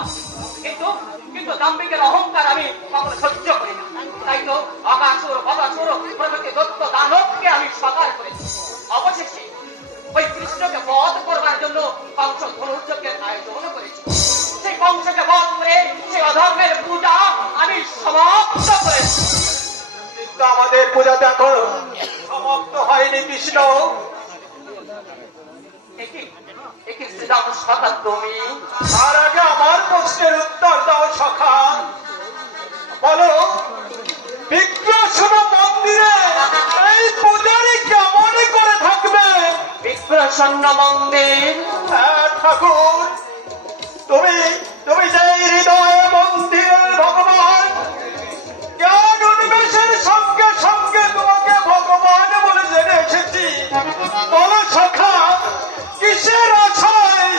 ভগবান। কিন্তু কিন্তু দাম্ভিকের অহংকার আমি কখনো সহ্য করি না। তাই তো অকাসুর বকাসুর প্রভৃতি দত্ত দানবকে আমি স্বীকার করেছি। অবশেষে ওই কৃষ্ণকে বধ করবার জন্য কংস ধনুর্যজ্ঞের আয়োজন করেছি। সেই কংসকে বধ করে সেই অধর্মের পূজা আমি সমাপ্ত করেছি। কিন্তু আমাদের পূজাটা এখনো সমাপ্ত হয়নি কৃষ্ণ। তুমি তার আগে আমার প্রশ্নের উত্তর দাও সখা। বলো, বিপ্রসন্ন মন্দিরে এই পূজারি কেমন করে থাকবে? বিপ্রসন্ন মন্দির? হ্যাঁ ঠাকুর, তুমি তুমি যে হৃদয়ে মন্দিরের ভগবান, জ্ঞান উন্মেষের সঙ্গে সঙ্গে তোমাকে ভগবান বলে জেনে এসেছি। বলো সখা, কিসের আশায়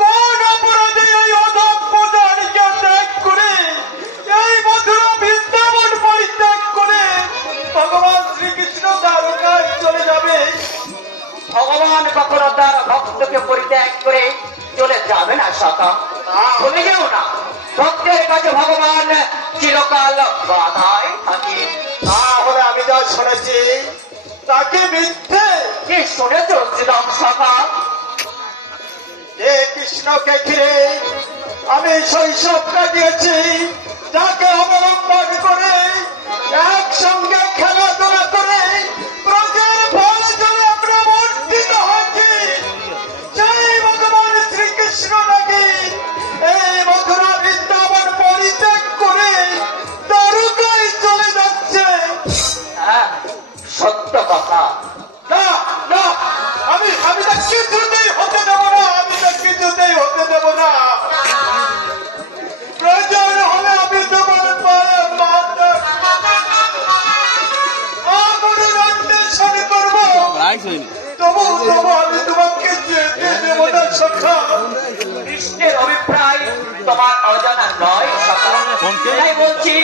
কোন অপরাধে এই অধম পূজারীকে ত্যাগ করে এই মধুরা বৃন্দাবন পরিত্যাগ করে ভগবান শ্রীকৃষ্ণ দ্বারকায় চলে যাবে? ভগবান কখনো তার ভক্তকে পরিত্যাগ করে চলে যাবে না সখা, ভুলে যেও না। ভক্তের কাছে ভগবান চিরকাল বাধায় থাকে। তাহলে আমি যা শুনেছি তাকে মিথ্যে? কি শুনেছ শ্রীরাম সখা? যে কৃষ্ণকে ঘিরে আমি শৈশব কাটিয়েছি, যাকে অবলম্বন করে একসঙ্গে খেলাধুলা করে ব্রজের ফল জলে আমরা বর্ধিত হয়েছি, সেই ভগবান শ্রীকৃষ্ণ নাকি এই মথুরা বৃন্দাবন পরিত্যাগ করে দ্বারকায় চলে যাচ্ছে। হ্যাঁ, সত্য কথা। না না, আমি আমি তা কিছুতেই হতে দেব না, আমি তা কিছুতেই হতে দেব না। প্রয়োজন হলে আমি তোমার পায়ে মাথা অন্বেষণ করবো, তবু তবু আমি তোমাকে যেতে দেব না সখা। কৃষ্ণের অভিপ্রায় তোমার অজানা নয় সখা। তাই বলছি,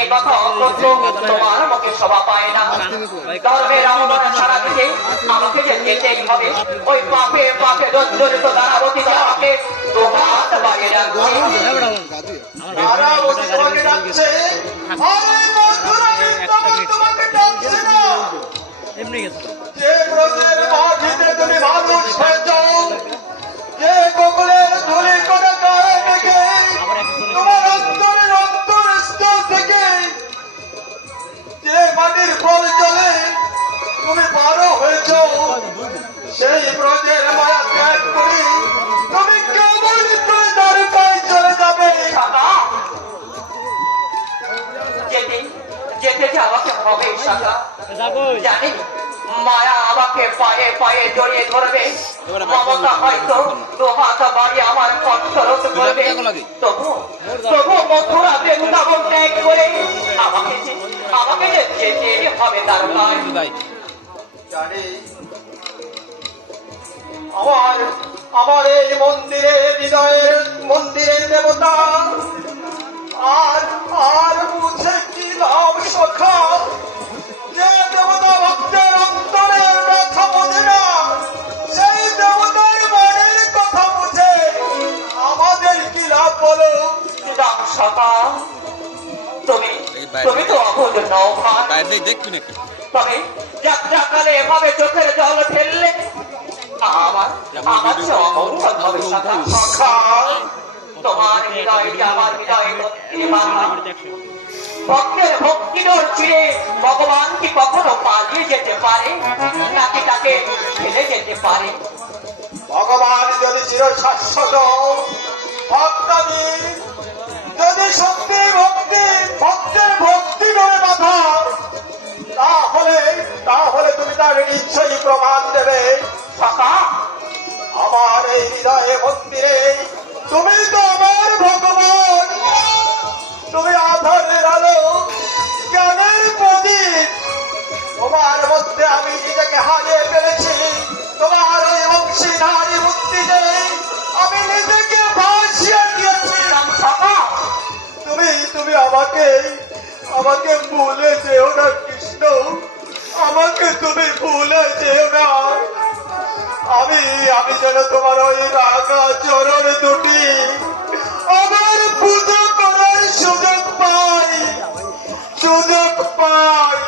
এ কথা অকথ্য তোমার মুখে শোভা পায় না। ধর্মের অবমাননা সারা দিতে আমাকে যে যেতেই হবে। ওই পাপে পাপে জর্জরিত দ্বারাবতী আমাকে দোহাত বাড়িয়ে রাখছে। তারা ওকে তোমাকে ডাকছে, আরে মথুরা বৃন্দাবন তোমাকে ডাকছে না। যে ব্রজের মাটিতে তুমি মানুষ হয়েছ, যে গোকুলের ধুলি করে গায়ে মেঘে তোমার অন্তরের অন্তরস্থল থেকে যে মাটির ফল জলে তুমি বড় হয়েছ, সেই ব্রজের মায়া ত্যাগ করে তুমি কেবল তুই দ্বারকায় চলে যাবে। সখা, যেতে যেতে যে আমাকে হবে সখা। জানি মায়া আমাকে পায়ে পায়ে জড়িয়ে ধরবে, মমতা হয়তো দু হাত বাড়িয়ে আমার কণ্ঠরোধ করবে। তবু তবু মথুরা বৃন্দাবন ত্যাগ করে আমাকে যে যেতে হবে দ্বারকায়। জানি আমার আমার এই মন্দিরে হৃদয়ের মন্দিরের দেবতা আর আর বুঝে কি লাভ সখা? যে দেবতা ভক্তের অন্তরের কথা বোঝে না, সেই দেবতার মনের কথা বুঝে আমাদের কি লাভ বলো? রাম সখা, তুমি তুমি তো অবুঝ নও ভাই। তবে যাত্রাকালে এভাবে চোখের জল ফেললে আমার আমার যে অমঙ্গল হবে সখা। সখা, তোমার হৃদয়টা আমার হৃদয় ভক্তের ভক্তির চিরে ভগবান কি কখনো পালিয়ে যেতে পারে, নাকি তাকে ফেলে যেতে পারে? ভগবান যদি চির শাশ্বত, ভক্তাদি যদি সত্যি ভক্তি ভক্তের ভক্তি করে বাধা, তাহলে তাহলে তুমি তার নিশ্চয়ই প্রমাণ দেবে। সখা, আমার এই হৃদয়ে মন্দিরে তুমি তো আমার ভগবান, তুমি আধারের আলো, জ্ঞানের প্রদীপ। তোমার মধ্যে আমি নিজেকে হারিয়ে ফেলেছি, তোমার ওই অংশীদারি বুদ্ধিতে আমি নিজেকে ভাসিয়ে দিয়েছি। সখা, তুমি তুমি আমাকে আমাকে ভুলে যেও না কৃষ্ণ, আমাকে তুমি ভুলে যেও না। আমি আমি যেন তোমার ওই রাগা চরণ দুটি আবার পুজো করার সুযোগ পাই, সুযোগ পাই।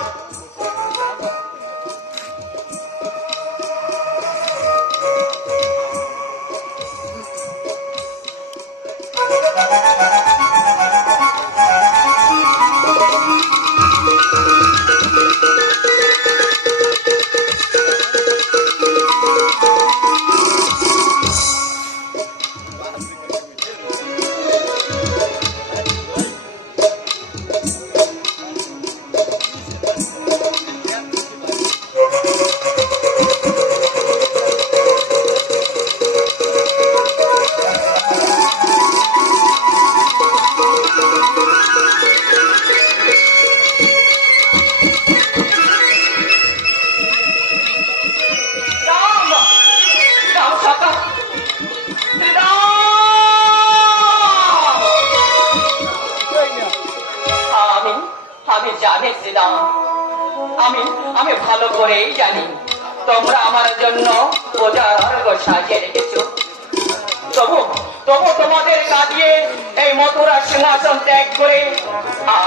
রাম রাম সকা শ্রীরাম আমি আমি জানি শ্রীরাম, আমি আমি ভালো করেই জানি তোমরা আমার জন্য পূজার অর্ঘ সাজিয়ে রেখেছো। তবু তবু তোমাদের কাঁদিয়ে এই মথুরা সিংহাসন ত্যাগ করে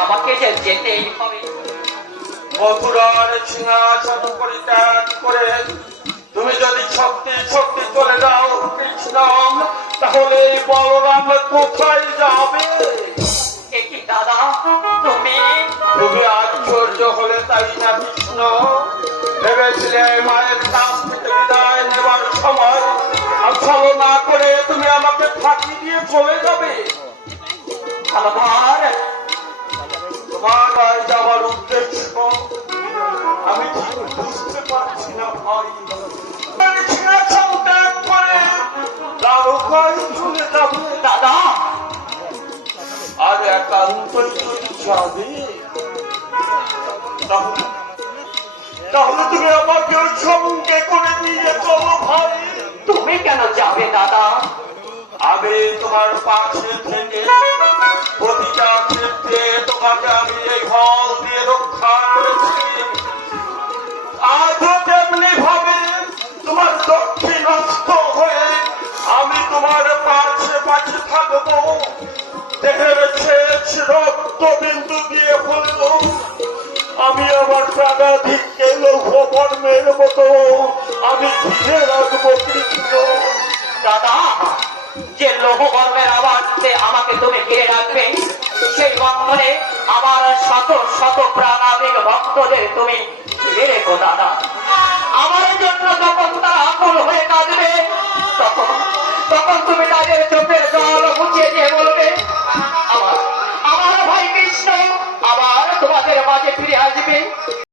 আমাকে যে যেতেই হবে। মথুরার সিংহাসন পরিত্যাগ করে তুমি যদি শক্তি শক্তি চলে যাও কৃষ্ণ, তাহলে এই বলরাম কোথায় যাবে? এ কি দাদা, তুমি তুমি আশ্চর্য হলে তাই না কৃষ্ণ? ভেবেছিলে মায়ের কাছ থেকে বিদায় নেবার সময় ছলো না করে তুমি আমাকে ফাঁকি দিয়ে চলে যাবে? আমার তোমার ভাই যাবার উদ্দেশ্য আমি ঠিক বুঝতে পারছি না ভাই। আমি সিংহাসন ত্যাগ করে দ্বারকায় চলে যাবে? দাদা, আর একান্তই যদি যাবে, তাহলে তাহলে তুমি আমাকে সঙ্গে করে নিয়ে চলো ভাই। তুমি কেন যাবে দাদা? আমি তোমার পাশে থেকে প্রতিটা ক্ষেত্রে তোমাকে আমি এই হল দিয়ে রক্ষা করেছি। আজও তেমনি ভাবে তোমার দক্ষিণস্থ হয়ে আমি তোমার পাশে পাশে থাকবো। দেহের শেষ রক্ত বিন্দু দিয়ে বলল আমি আমার প্রাণাধিককে লৌহকর্মের মতো আমি ঘিরে রাখবো কৃষ্ণ। দাদা, যে লৌহ কর্মের আওয়াজে আমাকে তুমি ঘিরে রাখবে, সেই বন্ধনে আমার শত শত প্রাণাধিক ভক্তদের তুমি ঘিরে রেখো দাদা। আমার জন্য যখন তারা আকুল হয়ে কাঁদবে, তখন তখন তুমি তাদের চোখের জল মুছিয়ে দিয়ে বলবে আমার আমার ভাই কৃষ্ণ আবার তোমাদের মাঝে ফিরে আসবে।